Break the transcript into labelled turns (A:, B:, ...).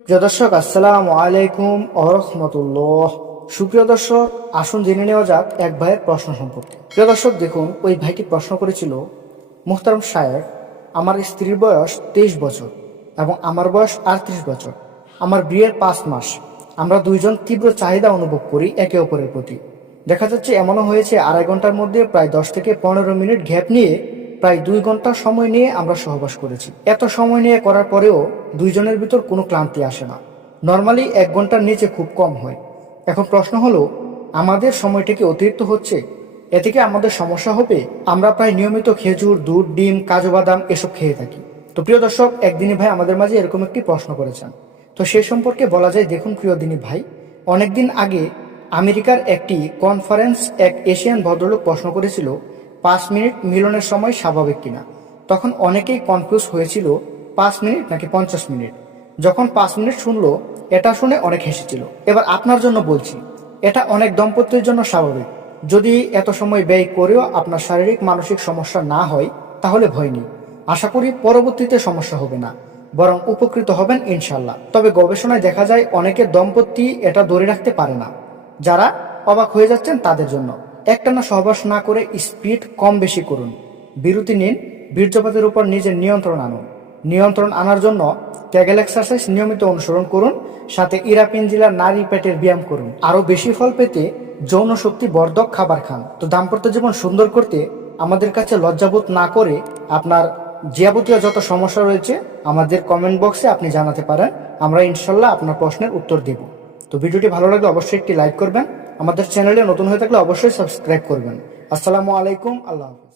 A: প্রিয় দর্শক, আসসালামু আলাইকুম আরহামতুল্লাহ সুপ্রিয় দর্শক, আসুন জেনে নেওয়া যাক এক ভাইয়ের প্রশ্ন সম্পর্কে। প্রিয় দর্শক, দেখুন, ওই ভাইটি প্রশ্ন করেছিল? মুহতারম সাহেব আমার স্ত্রীর বয়স তেইশ বছর এবং আমার বয়স আটত্রিশ বছর। আমার বিয়ের পাঁচ মাস। আমরা দুইজন তীব্র চাহিদা অনুভব করি একে অপরের প্রতি। দেখা যাচ্ছে এমনও হয়েছে আড়াই ঘণ্টার মধ্যে প্রায় দশ থেকে পনেরো মিনিট গ্যাপ নিয়ে প্রায় দুই ঘণ্টা সময় নিয়ে আমরা সহবাস করেছি। এত সময় নিয়ে করার পরেও দুইজনের ভিতর কোনো ক্লান্তি আসে না। নর্মালি এক ঘণ্টার নিচে খুব কম হয়। এখন প্রশ্ন হলো, আমাদের সময়টা কি অতিরিক্ত হচ্ছে? এ থেকে আমাদের সমস্যা হবে, আমরা প্রায় নিয়মিত খেজুর, দুধ, ডিম, কাজু বাদাম এসব খেয়ে থাকি। তো প্রিয় দর্শক একদিনই ভাই আমাদের মাঝে এরকম একটি প্রশ্ন করেছেন। তো সে সম্পর্কে বলা যায়, দেখুন প্রিয় দিনী ভাই, অনেকদিন আগে আমেরিকার একটি কনফারেন্স এক এশিয়ান ভদ্রলোক প্রশ্ন করেছিল, পাঁচ মিনিট মিলনের সময় স্বাভাবিক কিনা? তখন অনেকেই কনফিউজ হয়েছিল পাঁচ মিনিট নাকি পঞ্চাশ মিনিট? যখন পাঁচ মিনিট শুনলো, এটা শুনে অনেক হেসেছিল। এবার আপনার জন্য বলছি, এটা অনেক দম্পতির জন্য স্বাভাবিক। যদি এত সময় ব্যয় করেও আপনার শারীরিক, মানসিক সমস্যা না হয়, তাহলে ভয় নেই। আশা করি পরবর্তীতে সমস্যা হবে না। বরং উপকৃত হবেন ইনশাল্লাহ তবে গবেষণায় দেখা যায় অনেকে দম্পতি এটা ধরে রাখতে পারে না। যারা অবাক হয়ে যাচ্ছেন তাদের জন্য। একটানা সহবাস না করে স্পিড কম বেশি করুন। বিরতি নিন, বীর্যপাতের উপর নিজের নিয়ন্ত্রণ আনুন। নিয়ন্ত্রণ আনার জন্য ক্যাগেল এক্সারসাইজ নিয়মিত অনুসরণ করুন, সাথে ইরাপিন ইরাপিনজিলার নারী পেটের ব্যায়াম করুন। আরও বেশি ফল পেতে যৌন শক্তি বর্ধক খাবার খান। তো দাম্পত্য জীবন সুন্দর করতে আমাদের কাছে লজ্জাবোধ না করে আপনার যাবতীয় যত সমস্যা রয়েছে, আমাদের কমেন্ট বক্সে আপনি জানাতে পারেন। আমরা ইনশাল্লাহ আপনার প্রশ্নের উত্তর দেব। তো ভিডিওটি ভালো লাগলে অবশ্যই একটি লাইক করবেন। আমাদের চ্যানেলে নতুন হয়ে থাকলে অবশ্যই সাবস্ক্রাইব করবেন। আসসালামু আলাইকুম, আল্লাহ হাফিজ।